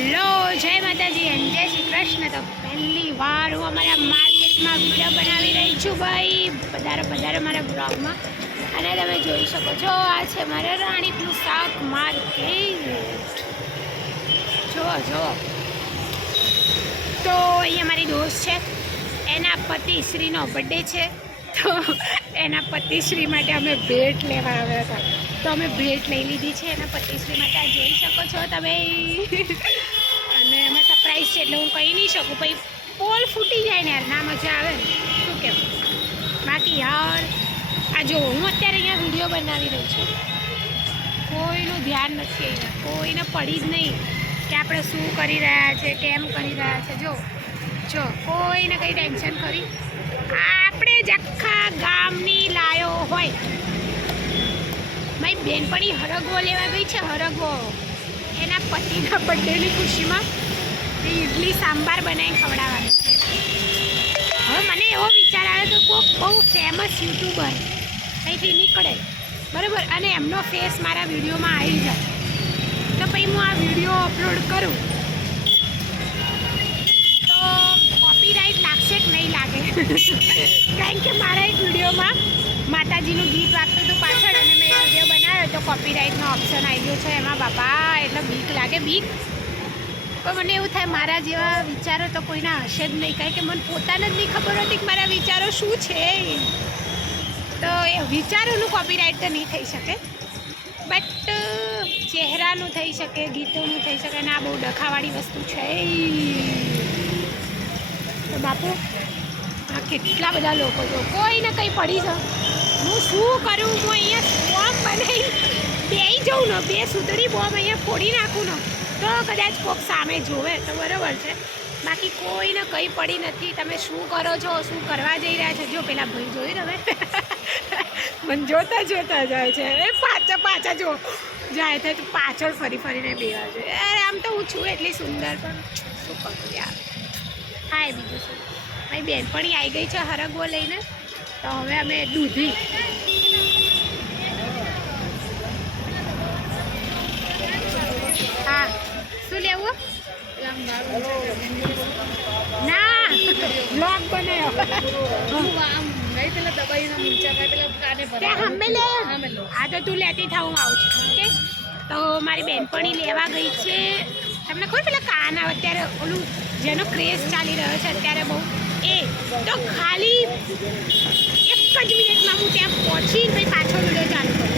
Hello, જય માતાજી અને જય શ્રી કૃષ્ણ. તો પહેલી વાર હું અમારા માર્કેટમાં વિડીયો બનાવી રહી છું ભાઈ. પધારો મારા બ્લોગમાં. અને તમે જોઈ શકો છો, આ છે મારા રાણીપનું શાક માર્કેટ. જો તો અહીંયા મારી દોસ્ત છે, એના પતિશ્રીનો બર્થડે છે. તો એના પતિશ્રી માટે અમે ભેટ લેવા આવ્યા હતા. તો અમે ભેટ લઈ લીધી છે એના પતિશ્રી માટે. આ જોઈ શકો છો તમે. અને એમાં સરપ્રાઈઝ છે એટલે હું કહી નહીં શકું, પછી પોલ ફૂટી જાય ને યાર, ના મજા આવે ને, શું કહેવું. બાકી યાર આ જો હું અત્યારે અહીંયા વિડીયો બનાવી રહી છું, કોઈનું ધ્યાન નથી અહીંયા, કોઈને પડી જ નહીં કે આપણે શું કરી રહ્યા છે, કેમ કરી રહ્યા છે. જો કોઈને કંઈ ટેન્શન ખરી, આપણે જ આખા ગામની લાયો હોય. મારી બેનપણી હરગવો લેવા ગઈ છે, હરગવો એના પતિના બર્થડેની ખુશીમાં ઇડલી સાંભાર બનાવીને ખવડાવવાનું છે. હવે મને એવો વિચાર આવ્યો તો કોઈક બહુ ફેમસ યુટ્યુબર અહીંથી નીકળે બરાબર, અને એમનો ફેસ મારા વિડીયોમાં આવી જાય, તો પછી હું આ વિડીયો અપલોડ કરું તો કોપીરાઇટ લાગશે કે નહીં લાગે. કારણ કે મારા એક વિડીયોમાં માતાજીનું ગીત વાગતું હતું પાછળ, અને મેં વિડીયો બનાવ્યો તો કોપીરાઇટનો ઓપ્શન આવી ગયો છે એમાં. બાપા એટલે બીક લાગે, બીક. પણ મને એવું થાય મારા જેવા વિચારો તો કોઈના હશે જ નહીં, કારણ કે મને પોતાને જ નહીં ખબર હતી કે મારા વિચારો શું છે. તો એ વિચારોનું કોપીરાઇટ તો નહીં થઈ શકે, બટ ચહેરાનું થઈ શકે, ગીતોનું થઈ શકે. ને આ બહુ ડખાવાળી વસ્તુ છે. તો બાપુ આ કેટલા બધા લોકો જો કોઈને કંઈ પડી છે, હું શું કરું. હું અહીંયા બોમ્બ બનાવી બેસી જાઉં ને, 2 સુતળી બોમ્બ અહીંયા ફોડી નાખું ને, તો કદાચ કોઈક સામે જોવે તો બરાબર છે. બાકી કોઈને કંઈ પડી નથી. તમે શું કરો છો, શું કરવા જઈ રહ્યા છો. જો પેલા ભાઈ જોયું તમે, મને જોતા જાય છે. એ પાછા જો જાય તો પાછળ ફરીને બેવા જોઈએ. અરે આમ તો હું છું એટલી સુંદર, પણ શું કરું યાર. હા, એ બીજું શું. મારી બેનપણી આવી ગઈ છે હરગવો લઈને, તો હવે અમે દૂધી હા શું લેવું ના બ્લોગ બનાવ્યો. આ તો તું લેતી થાવ, હું આવું છું. ઓકે, તો મારી બેનપણી લેવા ગઈ છે. તમને ખબર પેલા કાન આવે અત્યારે, ઓલું જેનો ક્રેઝ ચાલી રહ્યો છે અત્યારે બહુ, એ તો ખાલી 1 જ મિનિટમાં હું ત્યાં પહોંચી પછી પાછો વિડીયો ચાલુ કરું.